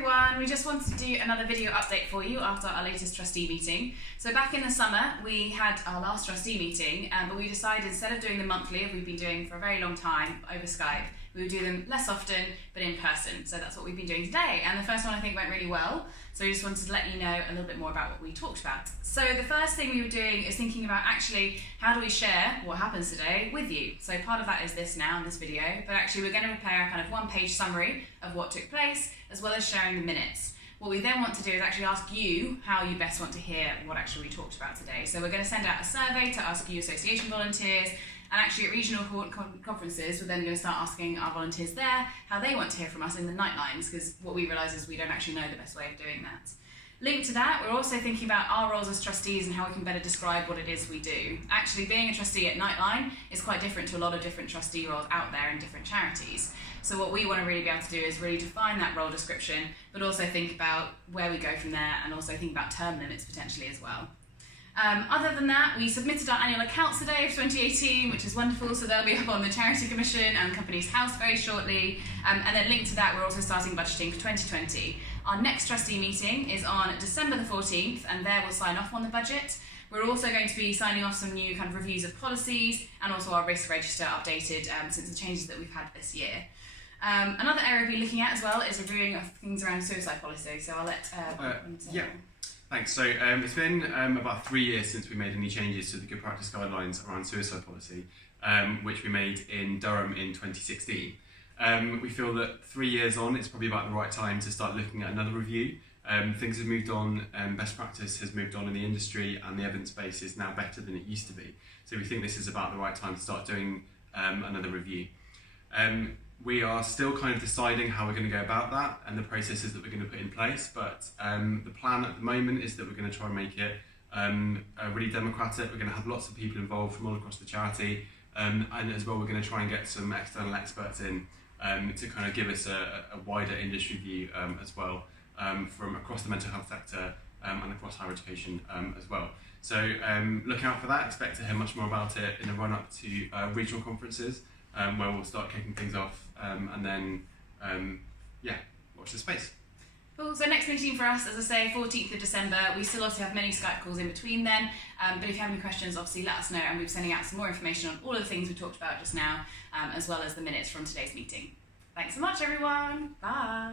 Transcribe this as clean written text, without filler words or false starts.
everyone, we just wanted to do another video update for you after our latest trustee meeting. So back in the summer we had our last trustee meeting, but we decided instead of doing them monthly, as we've been doing for a very long time over Skype, we would do them less often but in person. So that's what we've been doing today, and the first one I think went really well, so we just wanted to let you know a little bit more about what we talked about. So the first thing we were doing is thinking about actually how do we share what happens today with you. So part of that is this now in this video, but actually we're going to prepare a kind of one-page summary of what took place as well as sharing the minutes. What we then want to do is actually ask you how you best want to hear what actually we talked about today. So we're going to send out a survey to ask you association volunteers, and actually at regional conferences we're then going to start asking our volunteers there how they want to hear from us in the Nightlines, because what we realise is we don't actually know the best way of doing that. Linked to that, we're also thinking about our roles as trustees and how we can better describe what it is we do. Actually, being a trustee at Nightline is quite different to a lot of different trustee roles out there in different charities. So what we want to really be able to do is really define that role description, but also think about where we go from there, and also think about term limits potentially as well. Other than that, we submitted our annual accounts today of 2018, which is wonderful, so they'll be up on the Charity Commission and Companies House very shortly. And then linked to that, we're also starting budgeting for 2020. Our next trustee meeting is on December the 14th, and there we'll sign off on the budget. We're also going to be signing off some new kind of reviews of policies, and also our risk register updated since the changes that we've had this year. Another area we'll be looking at as well is reviewing of things around suicide policy, so I'll let Thanks. So it's been about 3 years since we made any changes to the good practice guidelines around suicide policy, which we made in Durham in 2016. We feel that 3 years on, it's probably about the right time to start looking at another review. Things have moved on, best practice has moved on in the industry, and the evidence base is now better than it used to be. So we think this is about the right time to start doing another review. We are still kind of deciding how we're going to go about that and the processes that we're going to put in place, but the plan at the moment is that we're going to try and make it really democratic. We're going to have lots of people involved from all across the charity, and as well we're going to try and get some external experts in to kind of give us a wider industry view as well, from across the mental health sector and across higher education as well. So look out for that, expect to hear much more about it in the run-up to regional conferences, where we'll start kicking things off, and then watch the space. Cool, so next meeting for us, as I say, 14th of December. We still also have many Skype calls in between then, but if you have any questions, obviously let us know, and we'll be sending out some more information on all of the things we talked about just now, as well as the minutes from today's meeting. Thanks so much everyone, bye!